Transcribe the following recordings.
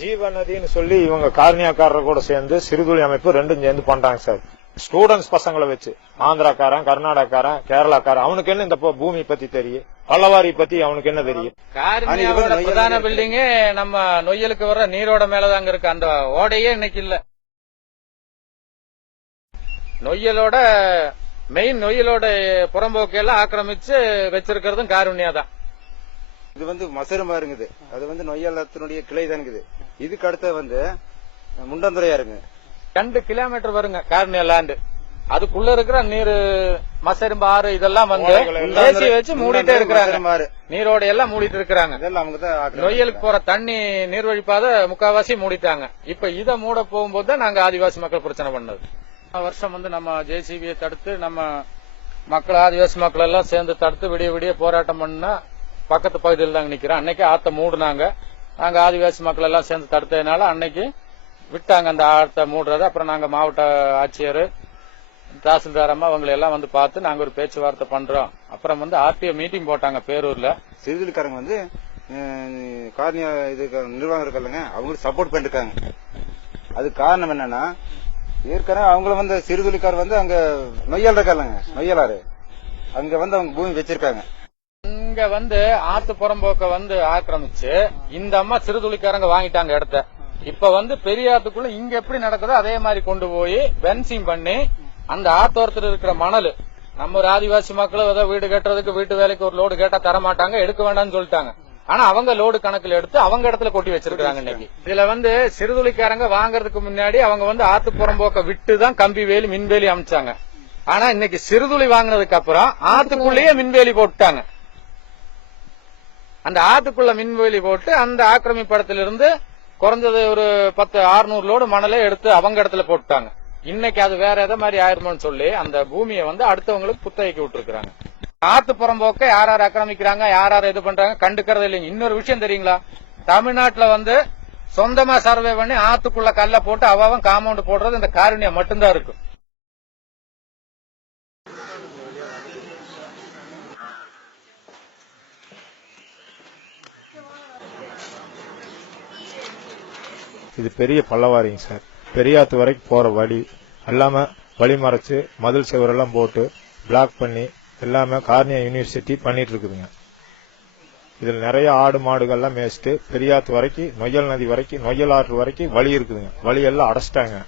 ஜீவ நதின்னு சொல்லி இவங்க காரணியாக்காரர் கூட சேர்ந்து சிறுதுளி அமைப்பு ரெண்டும் சேர்ந்து பண்றாங்க சார். ஸ்டூடெண்ட்ஸ் பசங்களை வச்சு ஆந்திராக்காரன், கர்நாடகாக்காரன், கேரளாக்காரன், அவனுக்கு என்ன இந்த பூமி பத்தி தெரியும், பல்லவாரி பத்தி அவனுக்கு என்ன தெரியும்? பிரதான பில்டிங்கே நம்ம நொய்யலுக்கு வர்ற நீரோட மேலதாங்க இருக்கு. அந்த ஓடையே இன்னைக்கு இல்ல. நொய்யலோட நொய்யலோட புறம்போக்கு எல்லாம் ஆக்கிரமிச்சு வச்சிருக்கிறதும் காரணியா தான். இது மசருமா இருக்குது. அது நொய்யலத்தினுடைய கிளை தான் இருக்குது. இதுக்கு அடுத்த முண்டந்துறையா இருக்கு. 2 கிலோமீட்டர் வருங்க காரணியா லேண்ட். அதுக்குள்ள இருக்கிற நீர் மசரும்பு ஆறு இதெல்லாம் ஏசி வச்சு மூடிட்டே இருக்கிறாங்க. நீரோட எல்லாம் மூடிட்டு இருக்கிறாங்க. நொய்யலுக்கு போற தண்ணி நீர்வழிப்பாத முக்காவாசி மூடிட்டாங்க. இப்ப இதை மூட போகும்போது தான் நாங்க ஆதிவாசி மக்கள் பிரச்சனை பண்ணது. வருஷம் நம்ம ஜேசிபியை தடுத்து நம்ம மக்கள் ஆதிவாசி மக்கள் எல்லாம் சேர்ந்து தடுத்து விடிய விடிய போராட்டம் பண்ணா பக்கத்து பகுதியில் தாங்க நிக்கிறோம். அன்னைக்கு ஆத்த மூடுனாங்க. நாங்க ஆதிவாசி மக்கள் எல்லாம் சேர்ந்து தடுத்ததுனால அன்னைக்கு விட்டாங்க அந்த ஆத்த மூடுறது. அப்புறம் நாங்க மாவட்ட ஆட்சியர், தாசில்தார் அம்மா அவங்களை எல்லாம் பார்த்து நாங்க ஒரு பேச்சுவார்த்தை பண்றோம். அப்புறம் ஆர்டிஓ மீட்டிங் போட்டாங்க பேரூர்ல. சிறுதுளிக்காரங்க காரணியா இது நிர்வாகம் இருக்கலங்க, அவங்களுக்கு சப்போர்ட் பண்ணிருக்காங்க. அது காரணம் என்னன்னா, ஏற்கனவே அவங்கள சிறுதுளிக்கார் அங்க நொய்யல் இருக்காங்க, நொய்யலாறு அங்க அவங்க பூமி வச்சிருக்காங்க. இங்க ஆத்து புறம்போக்க ஆக்கிரமிச்சு இந்த அம்மா சிறுதுளிக்காரங்க வாங்கிட்டாங்க இடத்த. இப்ப பெரிய ஆத்துக்குள்ள இங்க எப்படி நடக்குதோ அதே மாதிரி கொண்டு போய் பென்சிங் பண்ணி அந்த ஆத்தோரத்தில் இருக்கிற மணல் நம்ம ஒரு ஆதிவாசி மக்களும் ஏதோ வீடு கட்டுறதுக்கு வீட்டு வேலைக்கு ஒரு லோடு கேட்டா தரமாட்டாங்க, எடுக்க வேண்டாம்னு சொல்லிட்டாங்க. ஆனா அவங்க லோடு கணக்குல எடுத்து அவங்க இடத்துல கொட்டி வச்சிருக்காங்க. இன்னைக்கு இதுல சிறுதுளிக்காரங்க வாங்கறதுக்கு முன்னாடி அவங்க ஆத்து புறம்போக்க விட்டுதான் கம்பி வேலி மின்வேலி அமைச்சாங்க. ஆனா இன்னைக்கு சிறுதுளி வாங்கினதுக்கு அப்புறம் ஆத்துக்குள்ளேயே மின்வேலி போட்டாங்க. அந்த ஆத்துக்குள்ள மின்வேலி போட்டு அந்த ஆக்கிரமிப்படத்திலிருந்து குறைஞ்சது ஒரு 600 லோடு மணலே எடுத்து அவங்க இடத்துல போட்டாங்க. இன்னைக்கு அது வேற எதை மாதிரி ஆயிருமோன்னு சொல்லி அந்த பூமியை அடுத்தவங்களுக்கு குத்தகைக்கு விட்டுருக்காங்க. ஆத்து புறம்போக்க யார் யார் ஆக்கிரமிக்கிறாங்க, யார் யார் இது பண்றாங்க கண்டுக்கிறது இல்லைங்க. இன்னொரு விஷயம் தெரியுங்களா, தமிழ்நாட்டுல சொந்தமா சர்வே பண்ணி ஆத்துக்குள்ள கல்ல போட்டு அவன் காம்பவுண்ட் போடுறது இந்த காரணியா மட்டும்தான் இருக்கும். இது பெரிய பல்லவாரிங்க சார். பெரியாத்து வரைக்கும் போற வழி எல்லாம வழி மறைச்சு மதில் சுவரெல்லாம் போட்டு பிளாக் பண்ணி எல்லாமே கார்னியா யூனிவர்சிட்டி பண்ணிட்டு இருக்குதுங்க. இதுல நிறைய ஆடு மாடுகள்லாம் மேய்ச்சிட்டு பெரியாத்து வரைக்கும் நொய்யல் நதி வரைக்கும் நொய்யல் ஆற்று வரைக்கும் வழி இருக்குதுங்க. வழி எல்லாம் அடைச்சிட்டாங்க.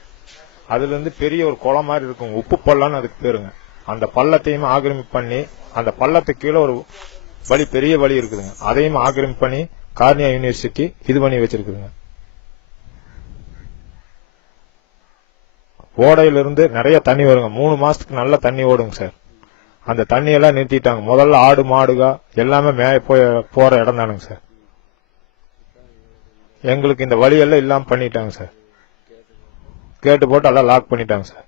அதுல இருந்து பெரிய ஒரு குளம் மாதிரி இருக்குங்க, உப்பு பள்ளம்னு அதுக்கு பேருங்க. அந்த பள்ளத்தையும் ஆக்கிரமிப்பு பண்ணி அந்த பள்ளத்துக்கு கீழே ஒரு வழி பெரிய வழி இருக்குதுங்க. அதையும் ஆக்கிரமிப்பு பண்ணி கார்னியா யூனிவர்சிட்டி இது பண்ணி வச்சிருக்குதுங்க. ஓடையிலிருந்து நிறைய தண்ணி வருங்க. 3 மாசத்துக்கு நல்ல தண்ணி ஓடுங்க சார். அந்த தண்ணி எல்லாம் நிறுத்திட்டாங்க. முதல்ல ஆடு மாடுக எல்லாமே மேய போற இடம் தானுங்க சார். எங்களுக்கு இந்த வழியெல்லாம் இல்லாம பண்ணிட்டாங்க சார். கேட்டு போட்டு எல்லாம் லாக் பண்ணிட்டாங்க சார்.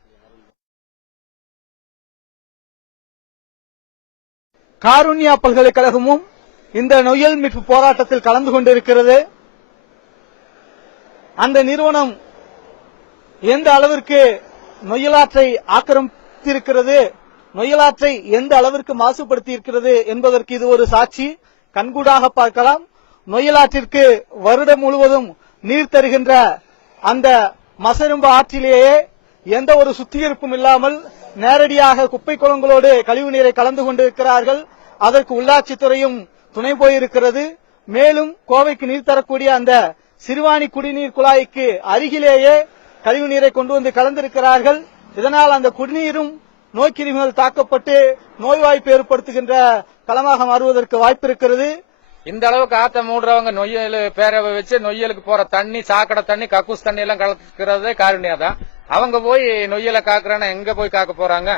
காருண்யா பல்கலைக்கழகமும் இந்த நொய்யல் மீட்பு போராட்டத்தில் கலந்து கொண்டிருக்கிறது. அந்த நிறுவனம் எந்த அளவிற்கு நொய்யலாற்றை ஆக்கிரமித்திருக்கிறது, நொய்யலாற்றை எந்த அளவிற்கு மாசுபடுத்தி இருக்கிறது என்பதற்கு இது ஒரு சாட்சி. கண்கூடாக பார்க்கலாம். நொய்யலாற்றிற்கு வருடம் முழுவதும் நீர் தருகின்ற அந்த மசரும்பு ஆற்றிலேயே எந்த ஒரு சுத்திகரிப்பும் இல்லாமல் நேரடியாக குப்பை குளங்களோடு கழிவு நீரை கலந்து கொண்டிருக்கிறார்கள். அதற்கு உள்ளாட்சித்துறையும் துணை போயிருக்கிறது. மேலும் கோவைக்கு நீர் தரக்கூடிய அந்த சிறுவாணி குடிநீர் குழாய்க்கு அருகிலேயே கழிவு நீரை கொண்டு கலந்திருக்கிறார்கள். இதனால் அந்த குடிநீரும் நோய்க்கிருமிகள் தாக்கப்பட்டு நோய்வாய்ப்பு ஏற்படுத்துகின்ற களமாக மாறுவதற்கு வாய்ப்பு இருக்கிறது. இந்த அளவுக்கு ஆத்த மூடுறவங்க நொய்யல் பேரவை வச்சு நொய்யலுக்கு போற தண்ணி, சாக்கடை தண்ணி, கக்கூஸ் தண்ணி எல்லாம் கலக்கிறதே காரணியா தான். அவங்க போய் நொய்யலை காக்குறான்னா எங்க போய் காக்க போறாங்க?